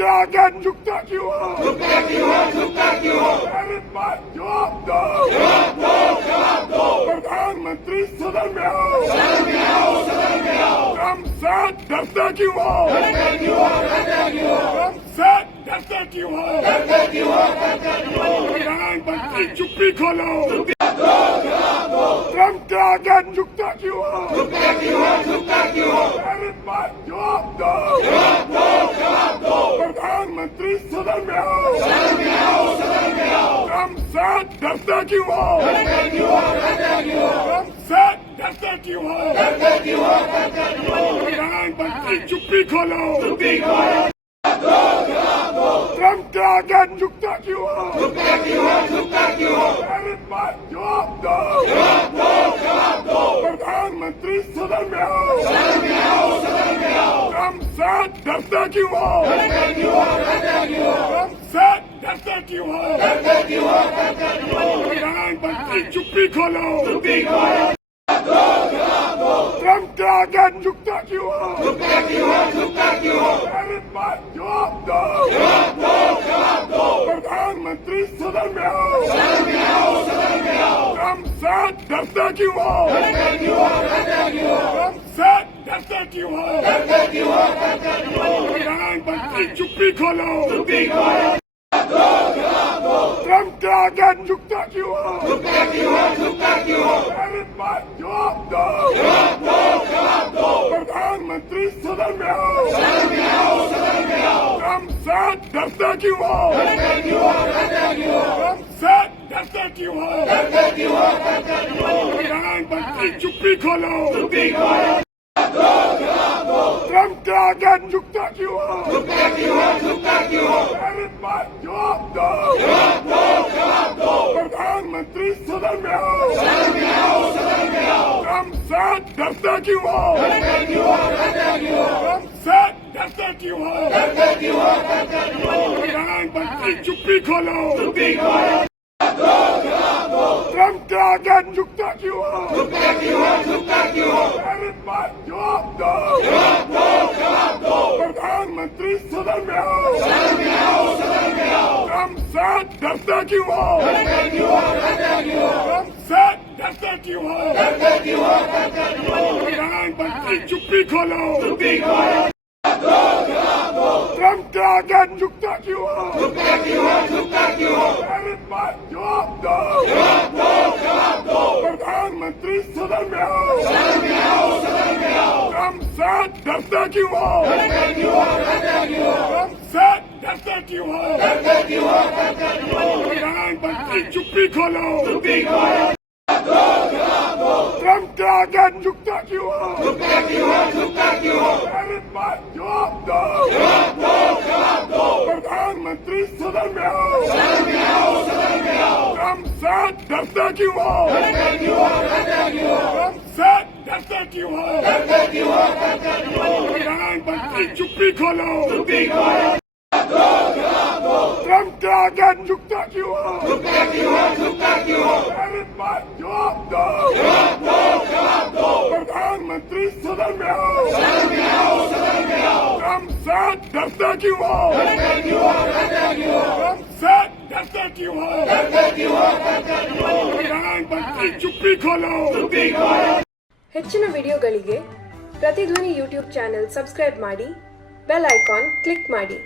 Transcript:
के आगे झुकता क्यों हो? मेरे पास जवाब दो। प्रधानमंत्री सदन में आओ। हमसे डरते क्यों हो? हमसे डरते क्यों हो? प्रधानमंत्री चुप्पी खोलो। ट्रम्प के आगे झुकता क्यों हो? मेरे पास जवाब दो। प्रधानमंत्री सदन में आओ। हमसे डरते क्यों हो? हमसे डरते क्यों हो? प्रधानमंत्री चुप्पी खोलो। ट्रम्प के आगे झुकता क्यों हो? मेरे पास जवाब दो। प्रधानमंत्री सदन में आओ। हमसे डरते क्यों हो? हमसे डरते क्यों हो? प्रधानमंत्री चुप्पी खोलो। ट्रम्प के आगे झुकता क्यों हो? मेरे पास जवाब दो। प्रधानमंत्री सदन में आओ। हमसे डरते क्यों हो? हमसे डरते क्यों हो? प्रधानमंत्री चुप्पी खोलो। ट्रम्प के आगे झुकता क्यों हो? मेरे पास जवाब दो। प्रधानमंत्री सदन में आओ। हमसे डरते क्यों हो? हमसे डरते क्यों हो? प्रधानमंत्री चुप्पी खोलो। ट्रम्प के आगे झुकता क्यों हो? मेरे पास जवाब दो। प्रधानमंत्री सदन में आओ। हमसे डरते क्यों हो? हमसे डरते क्यों हो? प्रधानमंत्री चुप्पी खोलो। ट्रम्प के आगे झुकता क्यों हो? मेरे पास जवाब दो। प्रधानमंत्री सदन में आओ। हमसे डरते क्यों हो? हमसे डरते क्यों हो? प्रधानमंत्री चुप्पी खोलो। ट्रम्प के आगे झुकता क्यों हो? मेरे पास जवाब दो। प्रधानमंत्री सदन में आओ। हमसे डरते क्यों हो? हमसे डरते क्यों हो? प्रधानमंत्री चुप्पी खोलो। ट्रम्प के आगे झुकता क्यों हो? मेरे पास जवाब दो। प्रधानमंत्री सदन में आओ। हमसे डरते क्यों हो? हमसे डरते क्यों हो? प्रधानमंत्री चुप्पी खोलो। ट्रम्प के आगे झुकता क्यों हो? मेरे पास जवाब दो। प्रधानमंत्री सदन में आओ। हमसे डरते क्यों हो? हमसे डरते क्यों हो? प्रधानमंत्री चुप्पी खोलो। ಹೆಚ್ಚಿನ ವಿಡಿಯೋಗಳಿಗೆ ಪ್ರತಿಧ್ವನಿ ಯೂಟ್ಯೂಬ್ ಚಾನೆಲ್ ಸಬ್ಸ್ಕ್ರೈಬ್ ಮಾಡಿ, ಬೆಲ್ ಐಕಾನ್ ಕ್ಲಿಕ್ ಮಾಡಿ.